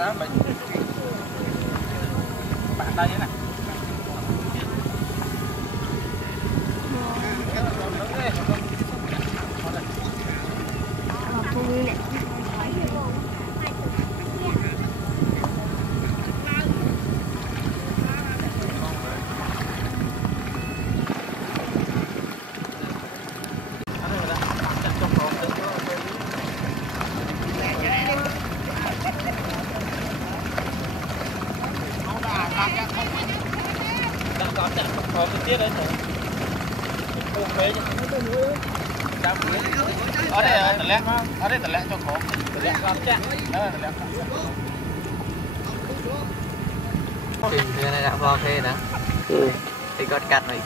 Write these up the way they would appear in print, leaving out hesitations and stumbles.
đó mình bạn đây nè. Ở đây tờ lẹ nó, ở đây tờ lẹ cho khổ, tờ lẹ con chắc, đó tờ lẹ con. Cái này đã vào thế đó, thì con cắt này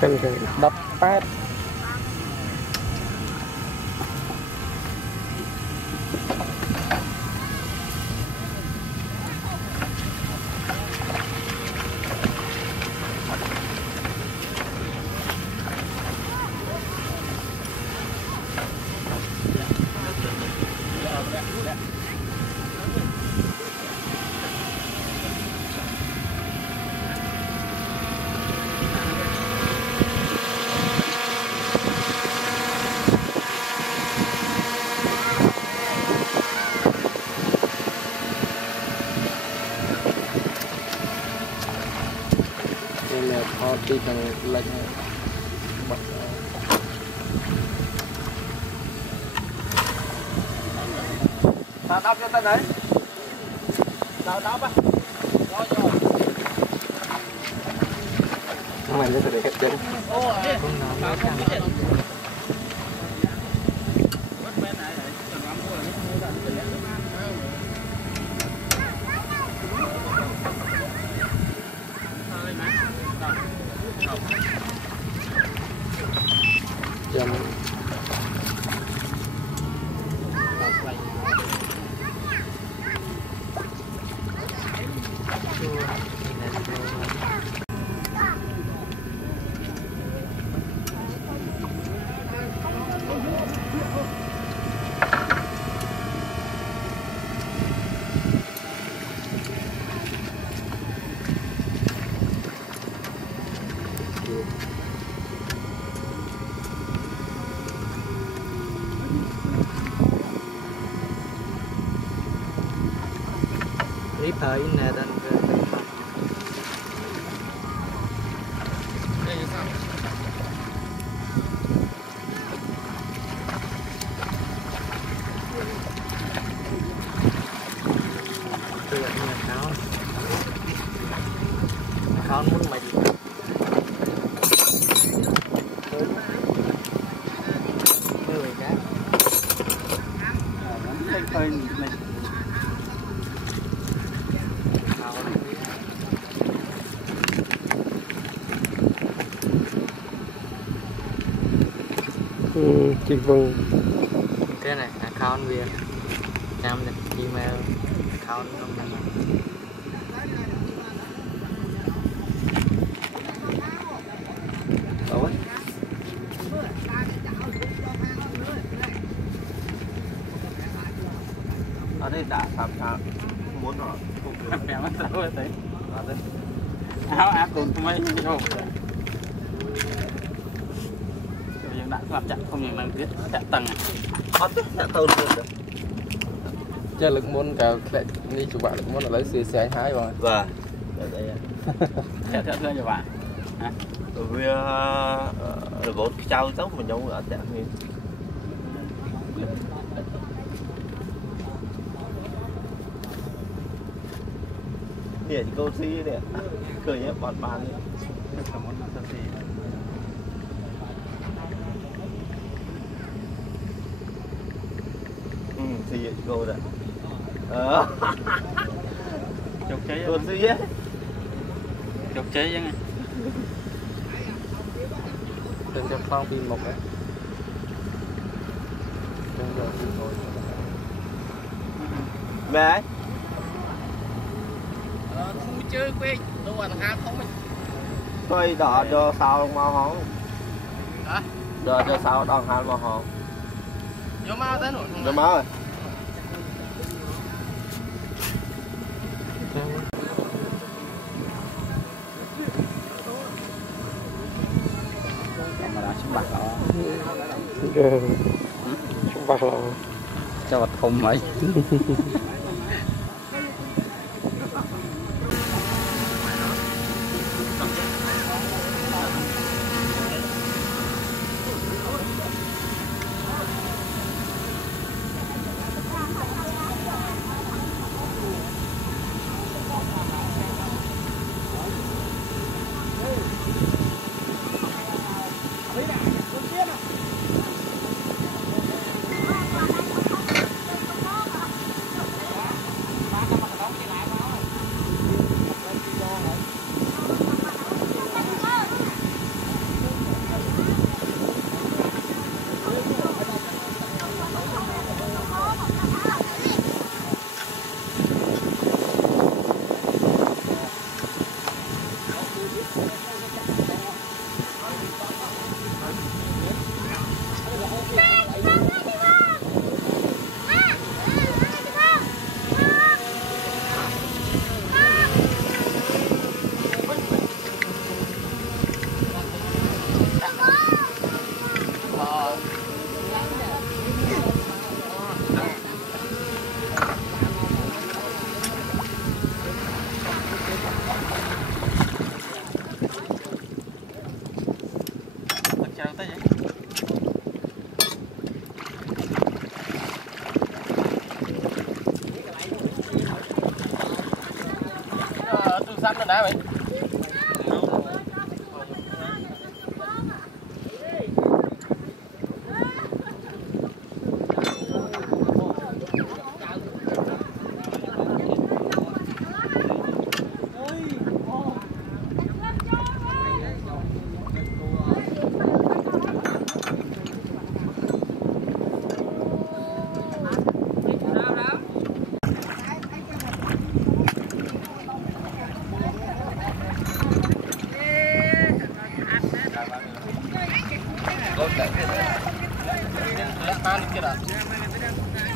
Cần đập phát. Họ đi thằng lạnh bật tao đắp cho tên đấy tao đắp á rồi mày nó để cắt chân thời nè đang khao muốn mày chị Vân cái này account viên nhằm được email account không nằm ở đây đã sắm muốn nó không kém mất rồi đấy áo áp cùng mấy không đã làm chặt không nhìn năng tiết chặt tầng chặt tàu được chơi lực môn cả đi chụp bạn lực môn là lấy xe hái rồi và theo theo cho bạn vì vốn trao tóc mình giống ở tạng miền để cô si đấy cười nhé bọn bạn thì cô đấy chụp cháy còn gì á chụp cháy chứ nghe tên cho phong pin một đấy mẹ khu chơi quê đâu ăn hàng không tôi đỏ cho sao mau hóng hả đỏ cho sao đòn hàng mau hóng vô mau tới rồi vô mau rồi bạc là cho vật không mấy sẵn rồi nè mày.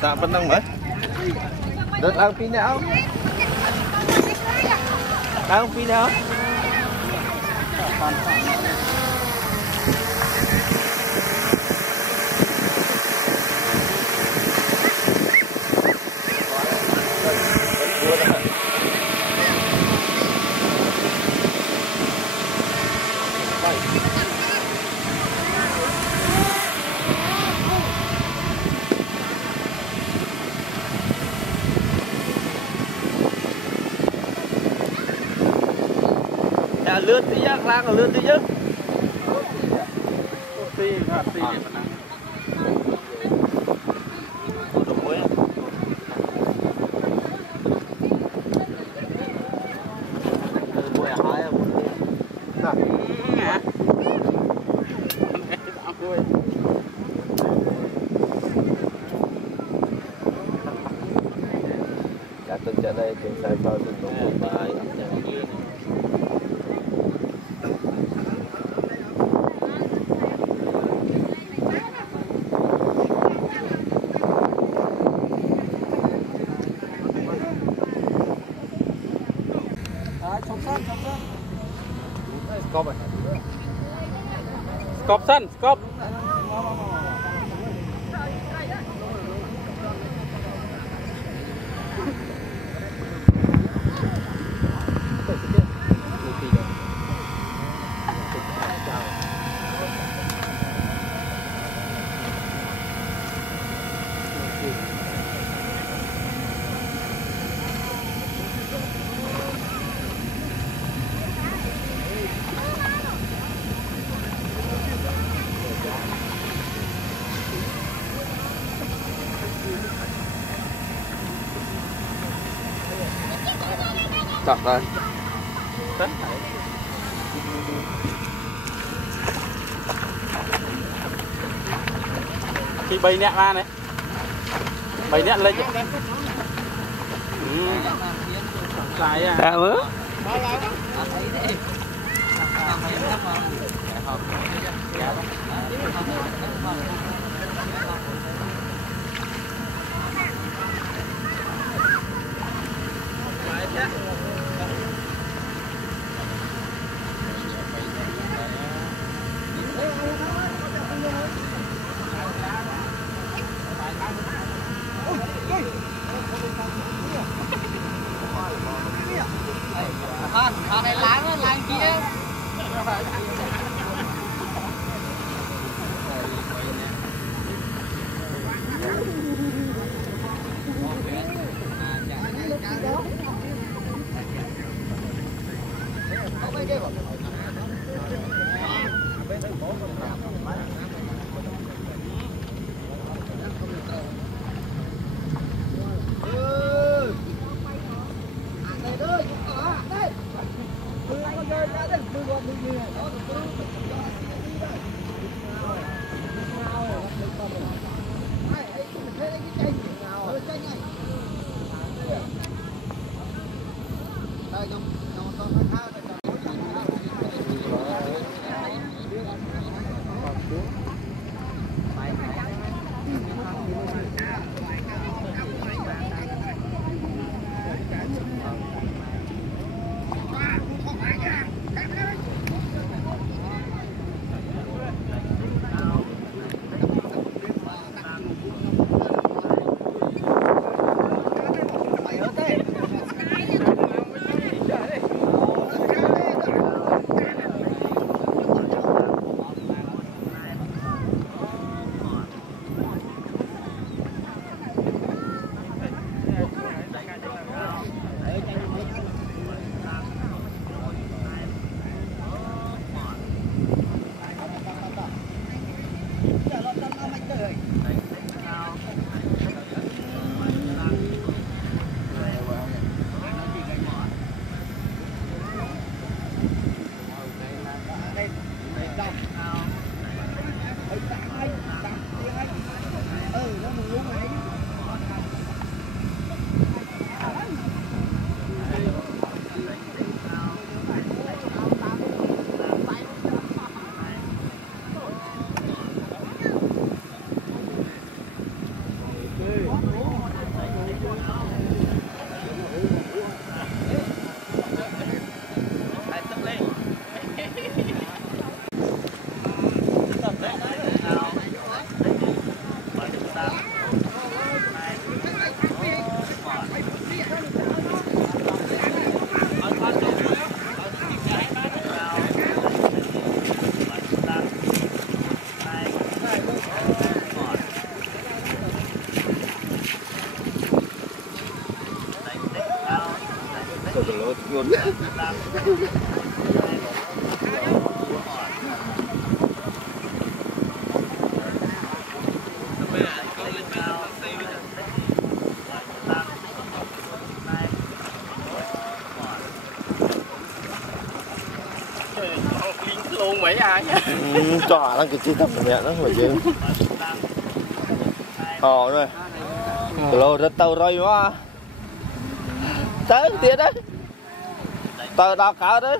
Tak penang mah. Dot ang pinaw. Ang pinaw. Lướt tí giác lang là lướt tí chứ tí penang đủ mới buổi hai cả tuần trở đây chúng ta coi từng một bài Skop sân, skop. Thật rồi. Khi bay nẹt ra này. Bay nẹt lên. Dài à. Dạ bữa. Yeah. Con này láng kia. Luôn mấy ai nhá. Cho nó cái chi tập mẹ nó phải chứ. Rồi. Lô rất tàu rồi quá. Tới tiền đấy. Tàu đào cao đấy.